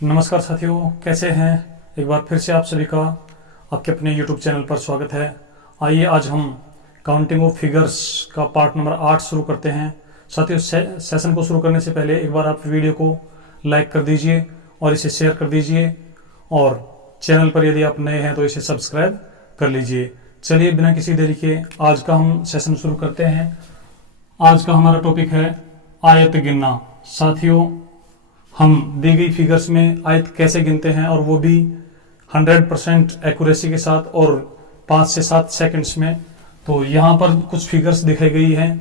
नमस्कार साथियों, कैसे हैं। एक बार फिर से आप सभी का आपके अपने YouTube चैनल पर स्वागत है। आइए आज हम काउंटिंग ऑफ फिगर्स का पार्ट नंबर 8 शुरू करते हैं। साथियों, सेशन को शुरू करने से पहले एक बार आप वीडियो को लाइक कर दीजिए और इसे शेयर कर दीजिए, और चैनल पर यदि आप नए हैं तो इसे सब्सक्राइब कर लीजिए। चलिए बिना किसी देरी के आज का हम सेशन शुरू करते हैं। आज का हमारा टॉपिक है आयत गिनना। साथियों, हम दी गई फिगर्स में आयत कैसे गिनते हैं, और वो भी 100% एक्यूरेसी के साथ और 5 से 7 सेकंड्स में। तो यहाँ पर कुछ फिगर्स दिखाई गई हैं।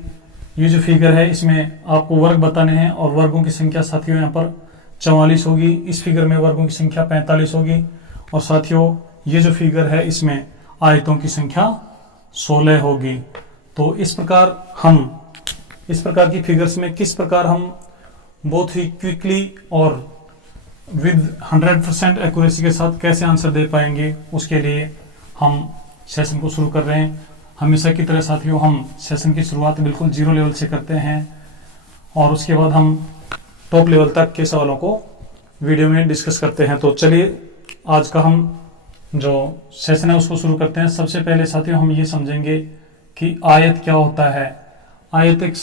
ये जो फिगर है इसमें आपको वर्ग बताने हैं, और वर्गों की संख्या साथियों यहाँ पर 44 होगी। इस फिगर में वर्गों की संख्या 45 होगी। और साथियों, ये जो फिगर है इसमें आयतों की संख्या 16 होगी। तो इस प्रकार की फिगर्स में किस प्रकार हम बहुत ही क्विकली और विद 100% एक्यूरेसी के साथ कैसे आंसर दे पाएंगे, उसके लिए हम सेशन को शुरू कर रहे हैं। हमेशा की तरह साथियों, हम सेशन की शुरुआत बिल्कुल 0 लेवल से करते हैं, और उसके बाद हम टॉप लेवल तक के सवालों को वीडियो में डिस्कस करते हैं। तो चलिए आज का हम जो सेशन है उसको शुरू करते हैं। सबसे पहले साथियों हम ये समझेंगे कि आयत क्या होता है। आयत एक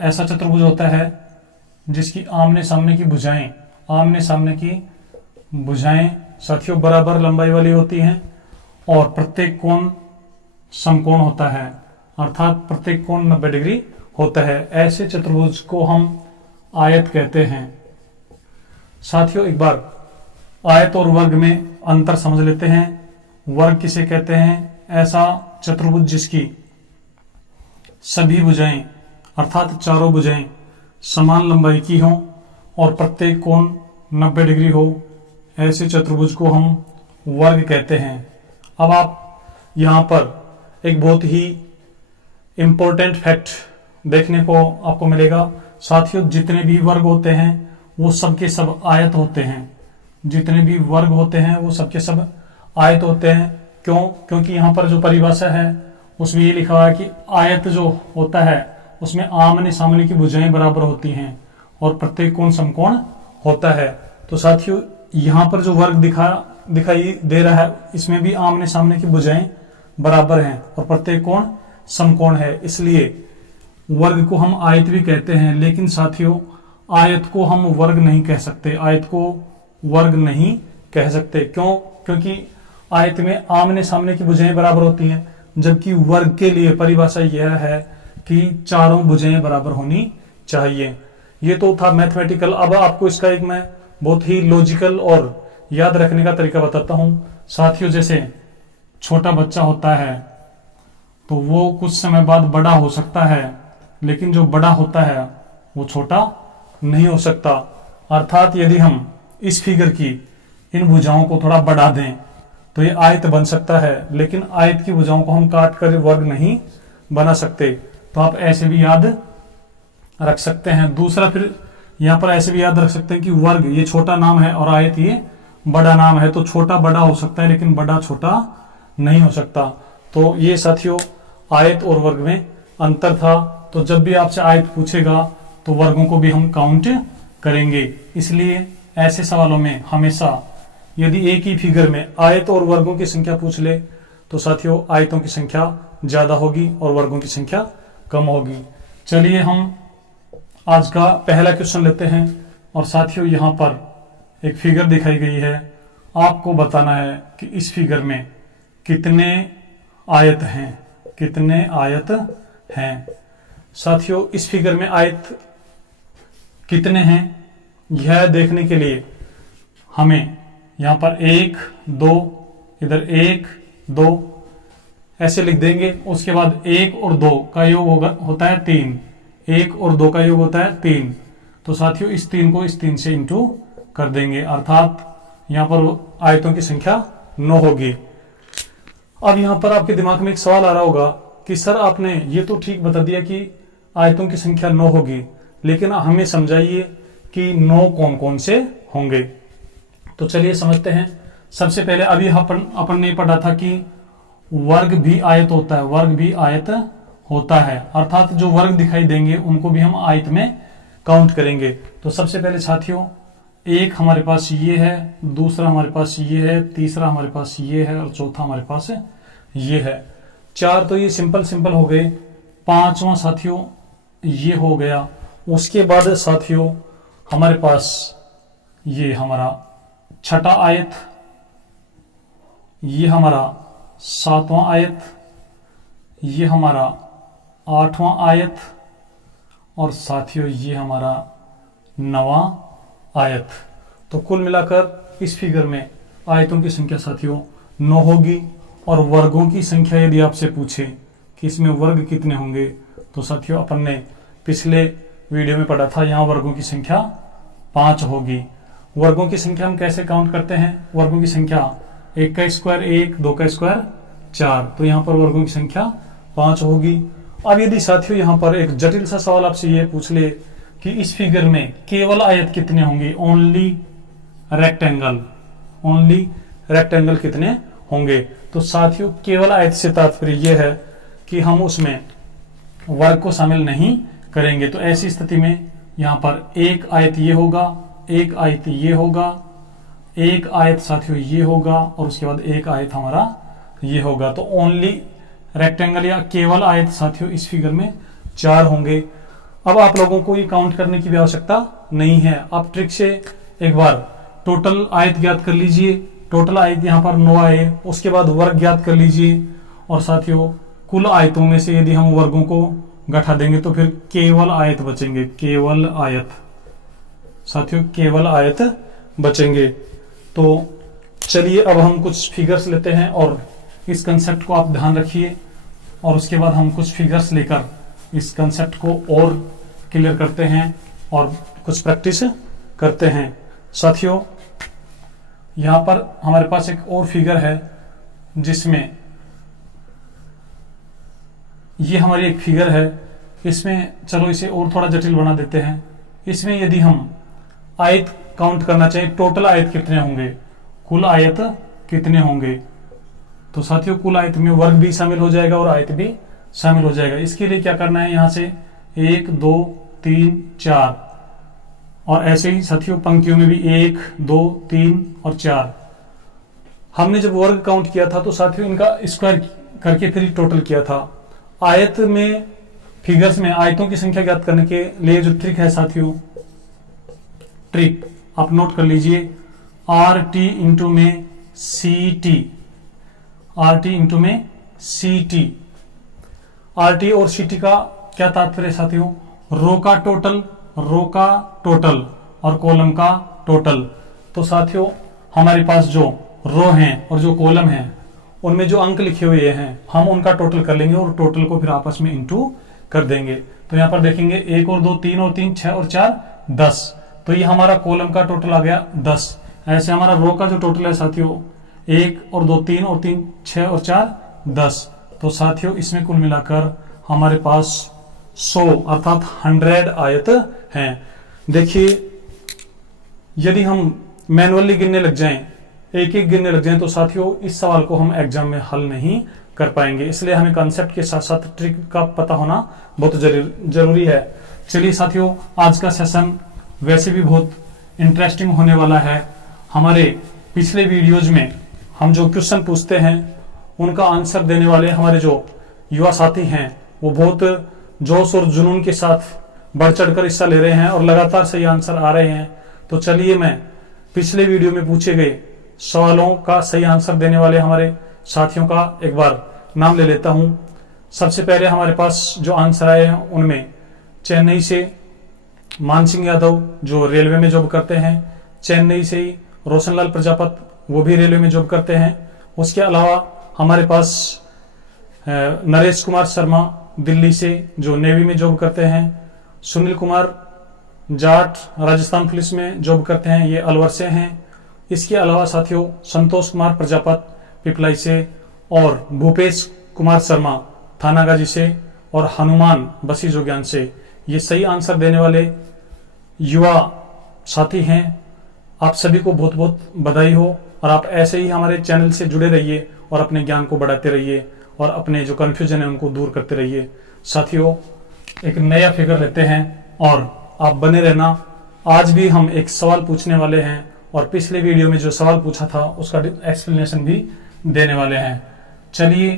ऐसा चतुर्भुज होता है जिसकी आमने सामने की भुजाएं साथियों बराबर लंबाई वाली होती हैं, और प्रत्येक कोण समकोण होता है, अर्थात प्रत्येक कोण 90 डिग्री होता है। ऐसे चतुर्भुज को हम आयत कहते हैं। साथियों, एक बार आयत और वर्ग में अंतर समझ लेते हैं। वर्ग किसे कहते हैं? ऐसा चतुर्भुज जिसकी सभी भुजाएं अर्थात चारों भुजाएं समान लंबाई की हो और प्रत्येक कोण 90 डिग्री हो, ऐसे चतुर्भुज को हम वर्ग कहते हैं। अब आप यहां पर एक बहुत ही इंपॉर्टेंट फैक्ट देखने को आपको मिलेगा। साथियों, जितने भी वर्ग होते हैं वो सबके सब आयत होते हैं। जितने भी वर्ग होते हैं वो सबके सब आयत होते हैं। क्यों? क्योंकि यहां पर जो परिभाषा है उसमें ये लिखा हुआ है कि आयत जो होता है उसमें आमने सामने की भुजाएं बराबर होती हैं और प्रत्येक कोण समकोण होता है। तो साथियों, यहां पर जो वर्ग दिखाई दे रहा है इसमें भी आमने सामने की भुजाएं बराबर हैं और प्रत्येक कोण समकोण है, इसलिए वर्ग को हम आयत भी कहते हैं। लेकिन साथियों, आयत को हम वर्ग नहीं कह सकते। आयत को वर्ग नहीं कह सकते। क्यों? क्योंकि आयत में आमने सामने की भुजाएं बराबर होती हैं, जबकि वर्ग के लिए परिभाषा यह है कि चारों भुजाएं बराबर होनी चाहिए। ये तो था मैथमेटिकल। अब आपको इसका एक मैं बहुत ही लॉजिकल और याद रखने का तरीका बताता हूं। साथियों, जैसे छोटा बच्चा होता है तो वो कुछ समय बाद बड़ा हो सकता है, लेकिन जो बड़ा होता है वो छोटा नहीं हो सकता। अर्थात यदि हम इस फिगर की इन भुजाओं को थोड़ा बढ़ा दें तो ये आयत बन सकता है, लेकिन आयत की भुजाओं को हम काट कर वर्ग नहीं बना सकते। तो आप ऐसे भी याद रख सकते हैं। दूसरा, फिर यहां पर ऐसे भी याद रख सकते हैं कि वर्ग ये छोटा नाम है और आयत ये बड़ा नाम है। तो छोटा बड़ा हो सकता है, लेकिन बड़ा छोटा नहीं हो सकता। तो ये साथियों आयत और वर्ग में अंतर था। तो जब भी आपसे आयत पूछेगा तो वर्गों को भी हम काउंट करेंगे। इसलिए ऐसे सवालों में हमेशा यदि एक ही फिगर में आयत और वर्गों की संख्या पूछ ले तो साथियों आयतों की संख्या ज्यादा होगी और वर्गों की संख्या कम होगी। चलिए हम आज का पहला क्वेश्चन लेते हैं। और साथियों, यहाँ पर एक फिगर दिखाई गई है। आपको बताना है कि इस फिगर में कितने आयत हैं। कितने आयत हैं? साथियों, इस फिगर में आयत कितने हैं यह देखने के लिए हमें यहाँ पर 1 2 इधर 1 2 ऐसे लिख देंगे। उसके बाद 1 और 2 का योग होता है 3। 1 और 2 का योग होता है 3। तो साथियों इस 3 को इस 3 से इंटू कर देंगे, अर्थात यहां पर आयतों की संख्या 9 होगी। अब यहां पर आपके दिमाग में एक सवाल आ रहा होगा कि सर आपने ये तो ठीक बता दिया कि आयतों की संख्या 9 होगी, लेकिन हमें समझाइए कि 9 कौन कौन से होंगे। तो चलिए समझते हैं। सबसे पहले अभी अपन ने पढ़ा था कि वर्ग भी आयत होता है। वर्ग भी आयत होता है, अर्थात जो वर्ग दिखाई देंगे उनको भी हम आयत में काउंट करेंगे। तो सबसे पहले साथियों एक हमारे पास ये है, दूसरा हमारे पास ये है, तीसरा हमारे पास ये है और चौथा हमारे पास ये है। 4 तो ये सिंपल सिंपल हो गए। 5वां साथियों ये हो गया। उसके बाद साथियों हमारे पास ये हमारा छठा आयत, ये हमारा 7वां आयत, ये हमारा 8वां आयत और साथियों ये हमारा 9वां आयत। तो कुल मिलाकर इस फिगर में आयतों की संख्या साथियों 9 होगी। और वर्गों की संख्या यदि आपसे पूछे कि इसमें वर्ग कितने होंगे, तो साथियों अपन ने पिछले वीडियो में पढ़ा था, यहाँ वर्गों की संख्या 5 होगी। वर्गों की संख्या हम कैसे काउंट करते हैं? वर्गों की संख्या 1 का स्क्वायर 1, 2 का स्क्वायर 4। तो यहाँ पर वर्गों की संख्या 5 होगी। अब यदि साथियों यहाँ पर एक जटिल सा सवाल आपसे ये पूछ ले कि इस फिगर में केवल आयत कितने होंगे, ओनली रेक्टेंगल कितने होंगे? तो साथियों केवल आयत से तात्पर्य यह है कि हम उसमें वर्ग को शामिल नहीं करेंगे। तो ऐसी स्थिति में यहाँ पर एक आयत ये होगा, एक आयत ये होगा, एक आयत साथियों ये होगा और उसके बाद एक आयत हमारा ये होगा। तो ओनली रेक्टेंगल या केवल आयत साथियों इस फिगर में 4 होंगे। अब आप लोगों को ये काउंट करने की भी आवश्यकता नहीं है। आप ट्रिक से एक बार टोटल आयत ज्ञात कर लीजिए। टोटल आयत यहाँ पर 9 आए, उसके बाद वर्ग ज्ञात कर लीजिए और साथियों कुल आयतों में से यदि हम वर्गों को घटा देंगे तो फिर केवल आयत बचेंगे, केवल आयत साथियों, केवल आयत बचेंगे। तो चलिए अब हम कुछ फिगर्स लेते हैं और इस कंसेप्ट को आप ध्यान रखिए और उसके बाद हम कुछ फिगर्स लेकर इस कंसेप्ट को और क्लियर करते हैं और कुछ प्रैक्टिस करते हैं। साथियों यहाँ पर हमारे पास एक और फिगर है जिसमें ये हमारी एक फिगर है। इसमें चलो इसे और थोड़ा जटिल बना देते हैं। इसमें यदि हम आयत काउंट करना चाहिए, टोटल आयत कितने होंगे, कुल आयत कितने होंगे, तो साथियों कुल आयत में वर्ग भी शामिल हो जाएगा और आयत भी शामिल हो जाएगा। इसके लिए क्या करना है, यहां से 1 2 3 4 और ऐसे ही साथियों पंक्तियों में भी 1 2 3 और 4। हमने जब वर्ग काउंट किया था तो साथियों इनका स्क्वायर करके फिर टोटल किया था। आयत में फिगर्स में आयतों की संख्या ज्ञात करने के लिए जो ट्रिक है साथियों, ट्रिक आप नोट कर लीजिए, आर टी इंटू में C T, R T into में सी टी। आर टी और सी टी का क्या तात्पर्य साथियों, रो का टोटल और कॉलम का टोटल। तो साथियों हमारे पास जो रो हैं और जो कॉलम हैं उनमें जो अंक लिखे हुए हैं हम उनका टोटल कर लेंगे और टोटल को फिर आपस में इंटू कर देंगे। तो यहाँ पर देखेंगे 1 और 2 3 और 3 6 और 4 10। तो ये हमारा कॉलम का टोटल आ गया 10। ऐसे हमारा रो का जो टोटल है साथियों 1 और 2 3 और 3 6 और 4 10। तो साथियों इसमें कुल मिलाकर हमारे पास 100 अर्थात 100 आयत हैं। देखिए यदि हम मैनुअली गिनने लग जाएं, एक एक गिनने लग जाएं, तो साथियों इस सवाल को हम एग्जाम में हल नहीं कर पाएंगे। इसलिए हमें कॉन्सेप्ट के साथ साथ ट्रिक का पता होना बहुत जरूरी है। चलिए साथियों आज का सेशन वैसे भी बहुत इंटरेस्टिंग होने वाला है। हमारे पिछले वीडियोज में हम जो क्वेश्चन पूछते हैं उनका आंसर देने वाले हमारे जो युवा साथी हैं वो बहुत जोश और जुनून के साथ बढ़ चढ़कर हिस्सा ले रहे हैं और लगातार सही आंसर आ रहे हैं। तो चलिए मैं पिछले वीडियो में पूछे गए सवालों का सही आंसर देने वाले हमारे साथियों का एक बार नाम ले लेता हूं। सबसे पहले हमारे पास जो आंसर आए हैं उनमें चेन्नई से मान सिंह यादव जो रेलवे में जॉब करते हैं, चेन्नई से ही रोशनलाल प्रजापत वो भी रेलवे में जॉब करते हैं। उसके अलावा हमारे पास नरेश कुमार शर्मा दिल्ली से जो नेवी में जॉब करते हैं, सुनील कुमार जाट राजस्थान पुलिस में जॉब करते हैं, ये अलवर से हैं। इसके अलावा साथियों संतोष कुमार प्रजापत पिपलाई से और भूपेश कुमार शर्मा थानागाजी से और हनुमान बसी जोग्यान से ये सही आंसर देने वाले युवा साथी हैं। आप सभी को बहुत बहुत बधाई हो और आप ऐसे ही हमारे चैनल से जुड़े रहिए और अपने ज्ञान को बढ़ाते रहिए और अपने जो कंफ्यूजन है उनको दूर करते रहिए। साथियों एक नया फिगर लेते हैं और आप बने रहना। आज भी हम एक सवाल पूछने वाले हैं और पिछले वीडियो में जो सवाल पूछा था उसका एक्सप्लेनेशन भी देने वाले हैं। चलिए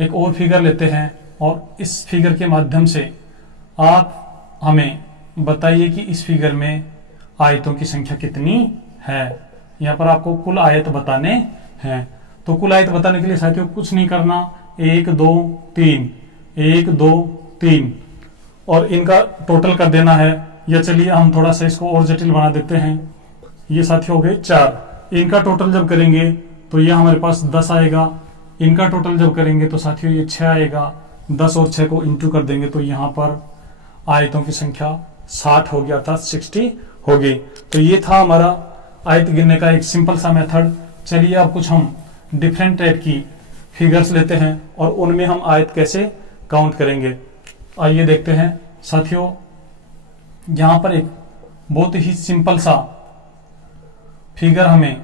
एक और फिगर लेते हैं और इस फिगर के माध्यम से आप हमें बताइए कि इस फिगर में आयतों की संख्या कितनी है। यहाँ पर आपको कुल आयत बताने हैं। तो कुल आयत बताने के लिए साथियों कुछ नहीं करना, 1 2 3 1 2 3 और इनका टोटल कर देना है। या चलिए हम थोड़ा सा इसको और जटिल बना देते हैं। ये साथियों हो गए 4, इनका टोटल जब करेंगे तो ये हमारे पास 10 आएगा। इनका टोटल जब करेंगे तो साथियों ये 6 आएगा। 10 और 6 को इंटू कर देंगे तो यहाँ पर आयतों की संख्या 60 होगी, अर्थात 60 होगी। तो ये था हमारा आयत गिनने का एक सिंपल सा मेथड। चलिए अब कुछ हम डिफरेंट टाइप की फिगर्स लेते हैं और उनमें हम आयत कैसे काउंट करेंगे। आइए देखते हैं साथियों, यहाँ पर एक बहुत ही सिंपल सा फिगर हमें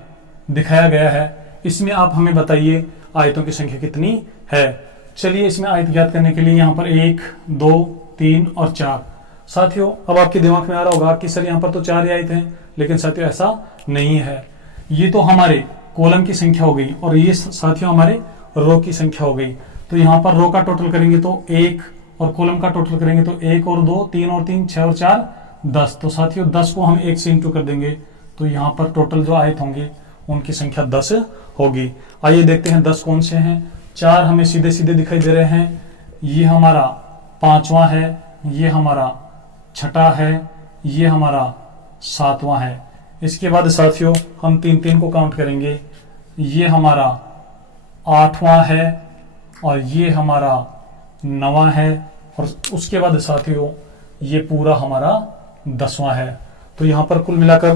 दिखाया गया है। इसमें आप हमें बताइए आयतों की संख्या कितनी है। चलिए इसमें आयत ज्ञात करने के लिए यहाँ पर 1 2 3 और 4। साथियों अब आपके दिमाग में आ रहा होगा कि सर यहाँ पर तो 4 आयत हैं, लेकिन साथियों ऐसा नहीं है। ये तो हमारे कॉलम की संख्या हो गई और ये साथियों हमारे रो की संख्या हो गई। तो यहाँ पर रो का टोटल करेंगे तो 1 और कॉलम का टोटल करेंगे तो 1 और 2 3 और 3 6 और 4 10। तो साथियों 10 को हम 1 से इंटू कर देंगे तो यहाँ पर टोटल जो आयत होंगे उनकी संख्या 10 होगी। आइए देखते हैं 10 कौन से हैं। 4 हमें सीधे सीधे दिखाई दे रहे हैं। ये हमारा 5वां है, ये हमारा 6ठा है, ये हमारा 7वां है। इसके बाद साथियों हम 3 को काउंट करेंगे। ये हमारा 8वां है और ये हमारा 9वां है और उसके बाद साथियों ये पूरा हमारा 10वां है। तो यहाँ पर कुल मिलाकर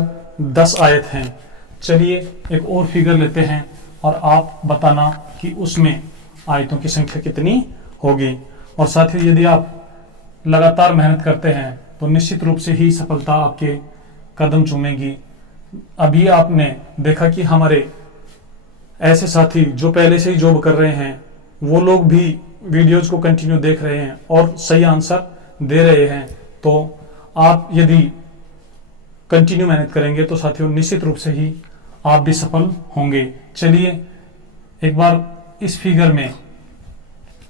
10 आयत हैं। चलिए एक और फिगर लेते हैं और आप बताना कि उसमें आयतों की संख्या कितनी होगी। और साथियों यदि आप लगातार मेहनत करते हैं तो निश्चित रूप से ही सफलता आपके कदम चूमेगी। अभी आपने देखा कि हमारे ऐसे साथी जो पहले से ही जॉब कर रहे हैं वो लोग भी वीडियोज को कंटिन्यू देख रहे हैं और सही आंसर दे रहे हैं। तो आप यदि कंटिन्यू मेहनत करेंगे तो साथियों निश्चित रूप से ही आप भी सफल होंगे। चलिए एक बार इस फिगर में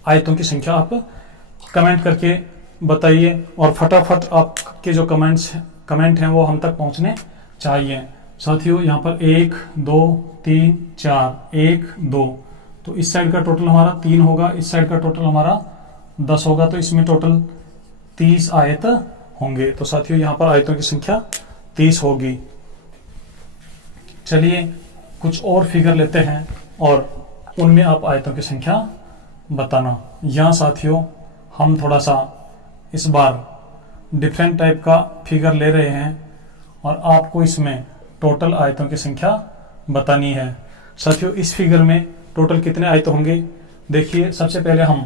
आयतों की संख्या आप कमेंट करके बताइए और फटाफट आपके जो कमेंट हैं वो हम तक पहुंचने चाहिए। साथियों यहाँ पर 1 2 3 4 1 2, तो इस साइड का टोटल हमारा 3 होगा, इस साइड का टोटल हमारा 10 होगा। तो इसमें टोटल 30 आयत होंगे। तो साथियों यहाँ पर आयतों की संख्या 30 होगी। चलिए कुछ और फिगर लेते हैं और उनमें आप आयतों की संख्या बताना। यहाँ साथियों हम थोड़ा सा इस बार डिफरेंट टाइप का फिगर ले रहे हैं और आपको इसमें टोटल आयतों की संख्या बतानी है। साथियों इस फिगर में टोटल कितने आयत होंगे देखिए। सबसे पहले हम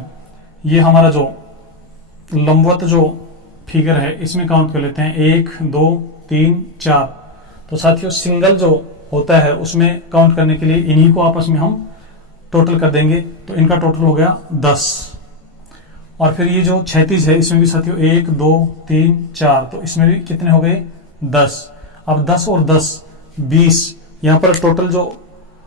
ये हमारा जो लंबवत जो फिगर है इसमें काउंट कर लेते हैं 1 2 3 4। तो साथियों सिंगल जो होता है उसमें काउंट करने के लिए इन्हीं को आपस में हम टोटल कर देंगे तो इनका टोटल हो गया 10। और फिर ये जो क्षैतिज है इसमें भी साथियों 1 2 3 4, तो इसमें भी कितने हो गए 10। अब 10 और 10 20, यहाँ पर टोटल जो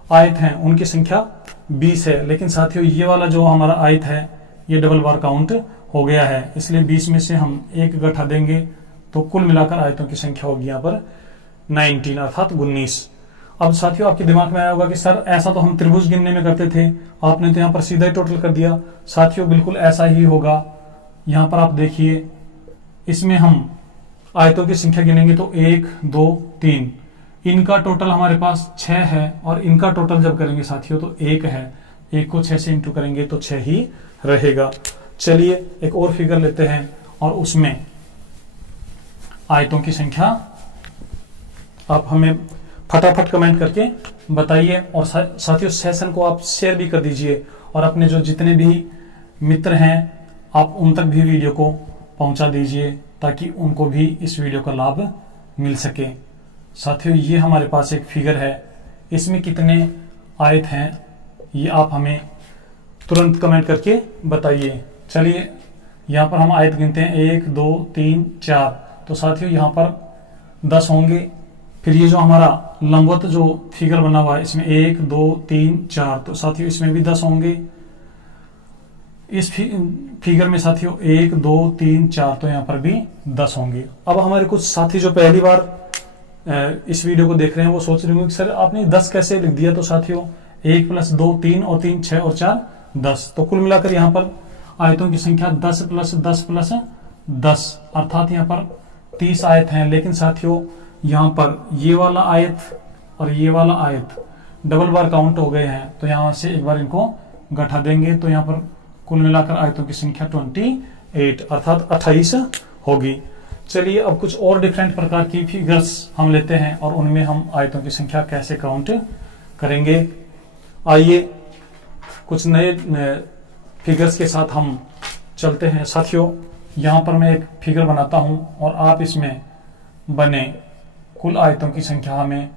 आयत हैं उनकी संख्या 20 है। लेकिन साथियों ये वाला जो हमारा आयत है ये डबल बार काउंट हो गया है, इसलिए 20 में से हम 1 घटा देंगे तो कुल मिलाकर आयतों की संख्या होगी यहाँ पर 19 अर्थात 19। अब साथियों आपके दिमाग में आया होगा कि सर ऐसा तो हम त्रिभुज गिनने में करते थे, आपने तो यहाँ पर सीधा ही टोटल कर दिया। साथियों बिल्कुल ऐसा ही होगा। यहाँ पर आप देखिए इसमें हम आयतों की संख्या गिनेंगे तो 1 2 3, इनका टोटल हमारे पास 6 है और इनका टोटल जब करेंगे साथियों तो 1 है। 1 को 6 से इंटू करेंगे तो 6 ही रहेगा। चलिए एक और फिगर लेते हैं और उसमें आयतों की संख्या आप हमें फटाफट कमेंट करके बताइए और साथियों सेशन को आप शेयर भी कर दीजिए और अपने जो जितने भी मित्र हैं आप उन तक भी वीडियो को पहुंचा दीजिए ताकि उनको भी इस वीडियो का लाभ मिल सके। साथियों ये हमारे पास एक फिगर है, इसमें कितने आयत हैं ये आप हमें तुरंत कमेंट करके बताइए। चलिए यहाँ पर हम आयत गिनते हैं 1 2 3 4। तो साथियों यहाँ पर 10 होंगे। फिर ये जो हमारा लंबवत जो फिगर बना हुआ है इसमें 1 2 3 4, तो साथियों इसमें भी 10 होंगे। इस फिगर में साथियों 1 2 3 4, तो यहाँ पर भी 10 होंगे। अब हमारे कुछ साथी जो पहली बार इस वीडियो को देख रहे हैं वो सोच रहे होंगे कि सर आपने 10 कैसे लिख दिया। तो साथियों 1 + 2 3 और 3 6 और 4 10, तो कुल मिलाकर यहाँ पर आयतों की संख्या 10 + 10 + 10, अर्थात यहाँ पर 30 आयत हैं। लेकिन साथियों यहाँ पर ये वाला आयत और ये वाला आयत डबल बार काउंट हो गए हैं, तो यहाँ से एक बार इनको घटा देंगे, तो यहाँ पर कुल मिलाकर आयतों की संख्या 28 अर्थात 28 होगी। चलिए अब कुछ और डिफरेंट प्रकार की फिगर्स हम लेते हैं और उनमें हम आयतों की संख्या कैसे काउंट करेंगे। आइए कुछ नए फिगर्स के साथ हम चलते हैं। साथियों यहाँ पर मैं एक फिगर बनाता हूं और आप इसमें बने कुल आयतों की संख्या हमें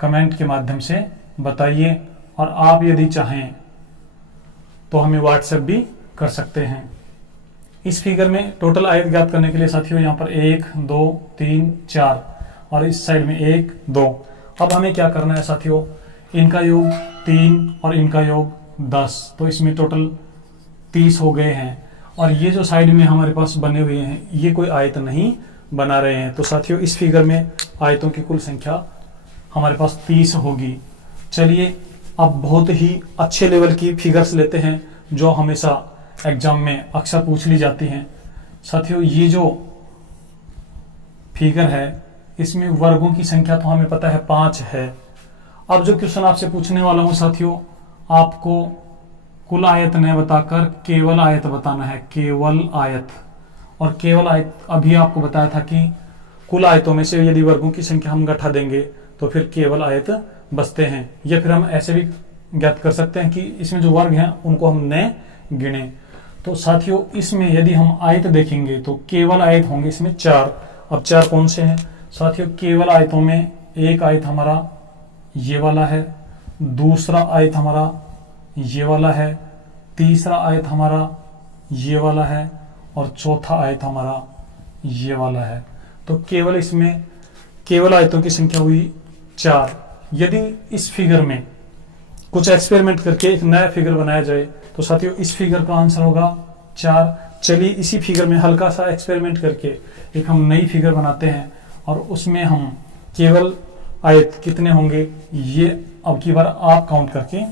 कमेंट के माध्यम से बताइए, और आप यदि चाहें तो हमें व्हाट्सएप भी कर सकते हैं। इस फिगर में टोटल आयत ज्ञात करने के लिए साथियों यहाँ पर 1 2 3 4 और इस साइड में 1 2। अब हमें क्या करना है साथियों, इनका योग 3 और इनका योग 10, तो इसमें टोटल 30 हो गए हैं। और ये जो साइड में हमारे पास बने हुए हैं ये कोई आयत नहीं बना रहे हैं, तो साथियों इस फिगर में आयतों की कुल संख्या हमारे पास 30 होगी। चलिए अब बहुत ही अच्छे लेवल की फिगर्स लेते हैं जो हमेशा एग्जाम में अक्सर पूछ ली जाती हैं। साथियों ये जो फिगर है इसमें वर्गों की संख्या तो हमें पता है 5 है। अब जो क्वेश्चन आपसे पूछने वाला हूं साथियों, आपको कुल आयत न बताकर केवल आयत बताना है, केवल आयत। और केवल आयत अभी आपको बताया था कि कुल आयतों में से यदि वर्गों की संख्या हम घटा देंगे तो फिर केवल आयत बचते हैं, या फिर हम ऐसे भी ज्ञात कर सकते हैं कि इसमें जो वर्ग हैं उनको हम न गिने। तो साथियों इसमें यदि हम आयत देखेंगे तो केवल आयत होंगे इसमें 4। अब 4 कौन से हैं साथियों, केवल आयतों में एक आयत हमारा ये वाला है, दूसरा आयत हमारा ये वाला है, तीसरा आयत हमारा ये वाला है और चौथा आयत हमारा ये वाला है। तो केवल इसमें केवल आयतों की संख्या हुई 4। यदि इस फिगर में कुछ एक्सपेरिमेंट करके एक नया फिगर बनाया जाए तो साथियों इस फिगर का आंसर होगा 4। चलिए इसी फिगर में हल्का सा एक्सपेरिमेंट करके एक हम नई फिगर बनाते हैं और उसमें हम केवल आयत कितने होंगे ये अब की बार आप काउंट करके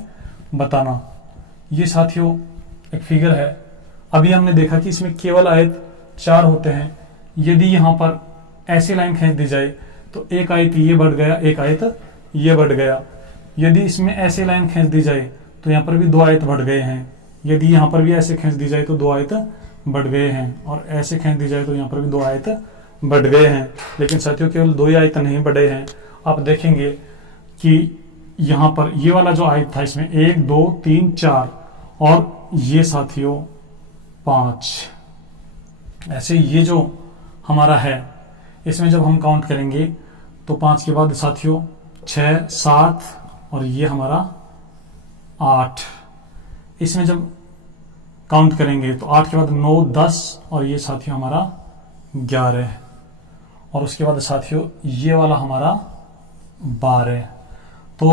बताना। ये साथियों एक फिगर है, अभी हमने देखा कि इसमें केवल आयत 4 होते हैं। यदि यहाँ पर ऐसी लाइन खींच दी जाए तो एक आयत ये बढ़ गया, एक आयत ये बढ़ गया। यदि इसमें ऐसे लाइन खींच दी जाए तो यहाँ पर भी 2 आयत बढ़ गए हैं। यदि यहाँ पर भी ऐसे खींच दी जाए तो 2 आयत बढ़ गए हैं, और ऐसे खींच दी जाए तो यहाँ पर भी 2 आयत बढ़ गए हैं। लेकिन साथियों केवल 2 ही आयत नहीं बढ़े हैं। आप देखेंगे कि यहाँ पर ये वाला जो आयत था इसमें 1 2 3 4 और ये साथियों 5। ऐसे ये जो हमारा है इसमें जब हम काउंट करेंगे तो 5 के बाद साथियों 6 7 और ये हमारा 8। इसमें जब काउंट करेंगे तो 8 के बाद 9 10 और ये साथियों हमारा 11, और उसके बाद साथियों ये वाला हमारा 12। तो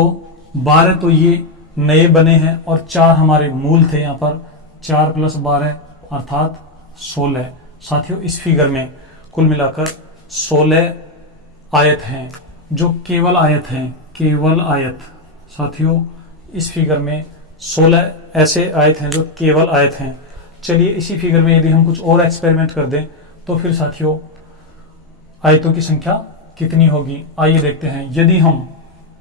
12 तो ये नए बने हैं और 4 हमारे मूल थे। यहाँ पर 4 + 12 अर्थात 16। साथियों इस फिगर में कुल मिलाकर 16 आयत हैं जो केवल आयत हैं, केवल आयत। साथियों इस फिगर में 16 ऐसे आयत हैं जो केवल आयत हैं। चलिए इसी फिगर में यदि हम कुछ और एक्सपेरिमेंट कर दें तो फिर साथियों आयतों की संख्या कितनी होगी, आइए देखते हैं। यदि हम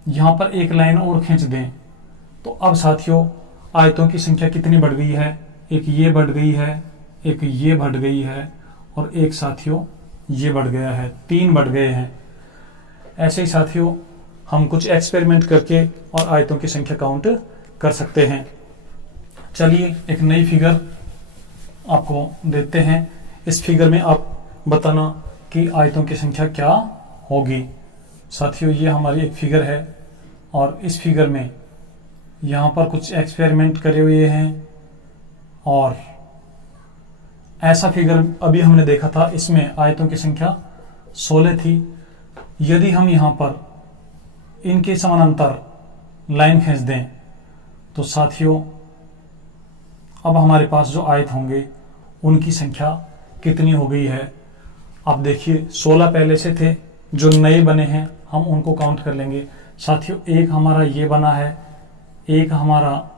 यहाँ पर एक लाइन और खींच दें तो अब साथियों आयतों की संख्या कितनी बढ़ गई है, एक ये बढ़ गई है, एक ये बढ़ गई है और एक साथियों ये बढ़ गया है, 3 बढ़ गए हैं। ऐसे ही साथियों हम कुछ एक्सपेरिमेंट करके और आयतों की संख्या काउंट कर सकते हैं। चलिए एक नई फिगर आपको देते हैं। इस फिगर में आप बताना कि आयतों की संख्या क्या होगी। साथियों ये हमारी एक फिगर है और इस फिगर में यहाँ पर कुछ एक्सपेरिमेंट करे हुए हैं, और ऐसा फिगर अभी हमने देखा था, इसमें आयतों की संख्या 16 थी। यदि हम यहाँ पर इनके समानांतर लाइन खींच दें तो साथियों अब हमारे पास जो आयत होंगे उनकी संख्या कितनी हो गई है। आप देखिए 16 पहले से थे, जो नए बने हैं हम उनको काउंट कर लेंगे। साथियों एक हमारा ये बना है, एक हमारा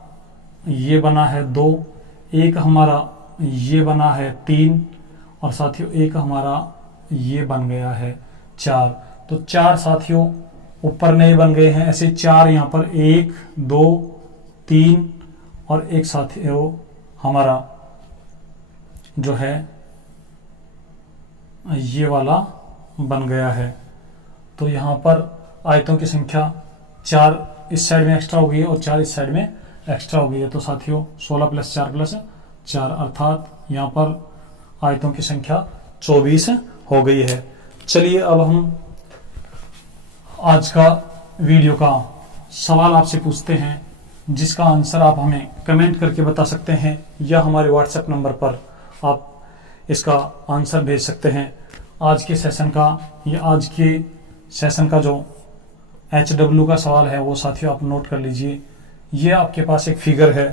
ये बना है 2, एक हमारा ये बना है 3 और साथियों एक हमारा ये बन गया है 4। तो 4 साथियों ऊपर नए बन गए हैं। ऐसे 4 यहाँ पर 1 2 3 और एक साथियों हमारा जो है ये वाला बन गया है। तो यहाँ पर आयतों की संख्या 4 इस साइड में एक्स्ट्रा हो गई है और 4 इस साइड में एक्स्ट्रा हो गई है। तो साथियों 16 + 4 + 4 अर्थात यहाँ पर आयतों की संख्या 24 हो गई है। चलिए अब हम आज का वीडियो का सवाल आपसे पूछते हैं, जिसका आंसर आप हमें कमेंट करके बता सकते हैं या हमारे व्हाट्सएप नंबर पर आप इसका आंसर भेज सकते हैं। आज के सेशन का या आज के सेशन का जो HW का सवाल है वो साथियों आप नोट कर लीजिए। ये आपके पास एक फिगर है,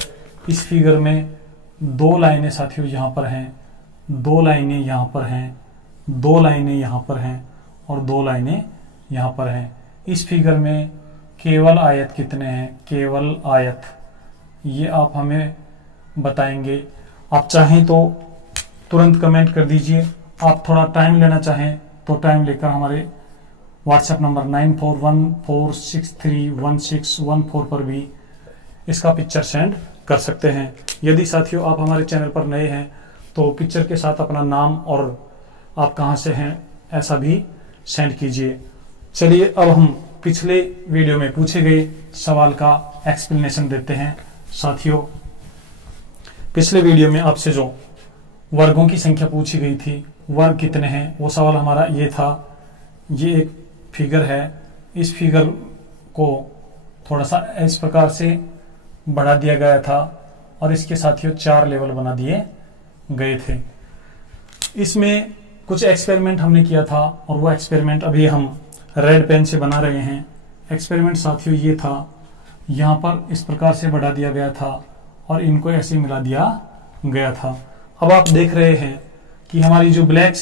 इस फिगर में 2 लाइनें साथियों यहाँ पर हैं, 2 लाइनें यहाँ पर हैं, 2 लाइनें यहाँ पर हैं और 2 लाइनें यहाँ पर हैं। इस फिगर में केवल आयत कितने हैं, केवल आयत, ये आप हमें बताएंगे। आप चाहें तो तुरंत कमेंट कर दीजिए, आप थोड़ा टाइम लेना चाहें तो टाइम लेकर हमारे व्हाट्सएप नंबर 9414631614 पर भी इसका पिक्चर सेंड कर सकते हैं। यदि साथियों आप हमारे चैनल पर नए हैं तो पिक्चर के साथ अपना नाम और आप कहां से हैं ऐसा भी सेंड कीजिए। चलिए अब हम पिछले वीडियो में पूछे गए सवाल का एक्सप्लेनेशन देते हैं। साथियों पिछले वीडियो में आपसे जो वर्गों की संख्या पूछी गई थी, वर्ग कितने हैं, वो सवाल हमारा ये था। ये एक फिगर है, इस फिगर को थोड़ा सा इस प्रकार से बढ़ा दिया गया था और इसके साथियों 4 लेवल बना दिए गए थे। इसमें कुछ एक्सपेरिमेंट हमने किया था और वो एक्सपेरिमेंट अभी हम रेड पेन से बना रहे हैं। एक्सपेरिमेंट साथियों ये था, यहाँ पर इस प्रकार से बढ़ा दिया गया था और इनको ऐसे मिला दिया गया था। अब आप देख रहे हैं कि हमारी जो ब्लैक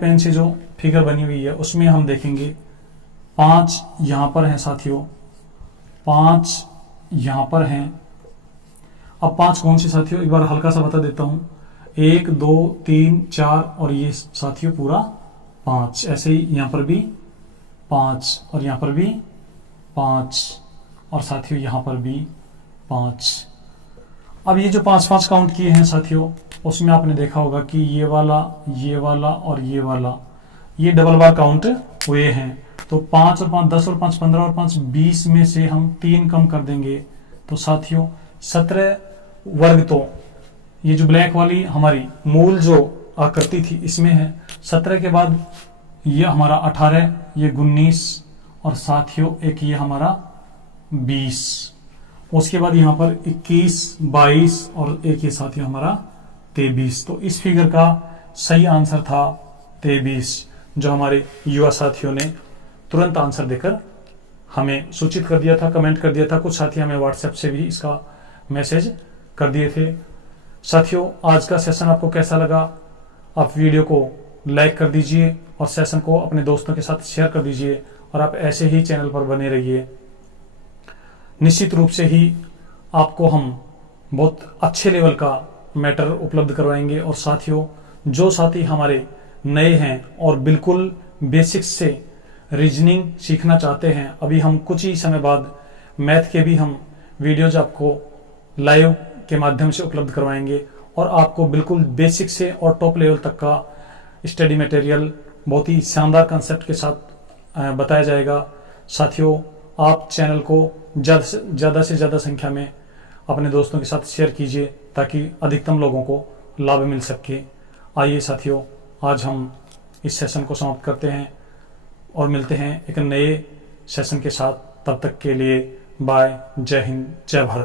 पेन से जो फिगर बनी हुई है उसमें हम देखेंगे 5 यहाँ पर हैं साथियों, 5 यहाँ पर हैं। अब 5 कौन से साथियों, एक बार हल्का सा बता देता हूँ, 1 2 3 4 और ये साथियों पूरा 5। ऐसे ही यहाँ पर भी 5 और यहाँ पर भी 5 और साथियों यहाँ पर भी 5। अब ये जो 5-5 काउंट किए हैं साथियों, उसमें आपने देखा होगा कि ये वाला और ये वाला ये डबल बार काउंट हुए हैं। तो 5 और 5 10 और 5 15 और 5 20 में से हम 3 कम कर देंगे तो साथियों 17 वर्ग। तो ये जो ब्लैक वाली हमारी मूल जो आकृति थी इसमें है। 17 के बाद ये हमारा 18, ये 19 और साथियों एक ये हमारा 20। उसके बाद यहाँ पर 21 22 और एक ये साथियों हमारा 23। तो इस फिगर का सही आंसर था 23, जो हमारे युवा साथियों ने तुरंत आंसर देकर हमें सूचित कर दिया था, कमेंट कर दिया था। कुछ साथी हमें व्हाट्सएप से भी इसका मैसेज कर दिए थे। साथियों आज का सेशन आपको कैसा लगा, आप वीडियो को लाइक कर दीजिए और सेशन को अपने दोस्तों के साथ शेयर कर दीजिए और आप ऐसे ही चैनल पर बने रहिए। निश्चित रूप से ही आपको हम बहुत अच्छे लेवल का मैटर उपलब्ध करवाएंगे। और साथियों जो साथी हमारे नए हैं और बिल्कुल बेसिक्स से रीजनिंग सीखना चाहते हैं, अभी हम कुछ ही समय बाद मैथ के भी हम वीडियोज आपको लाइव के माध्यम से उपलब्ध करवाएंगे और आपको बिल्कुल बेसिक से और टॉप लेवल तक का स्टडी मटेरियल बहुत ही शानदार कंसेप्ट के साथ बताया जाएगा। साथियों आप चैनल को ज़्यादा से ज़्यादा संख्या में अपने दोस्तों के साथ शेयर कीजिए ताकि अधिकतम लोगों को लाभ मिल सके। आइए साथियों आज हम इस सेशन को समाप्त करते हैं और मिलते हैं एक नए सेशन के साथ। तब तक के लिए बाय, जय हिंद, जय भारत।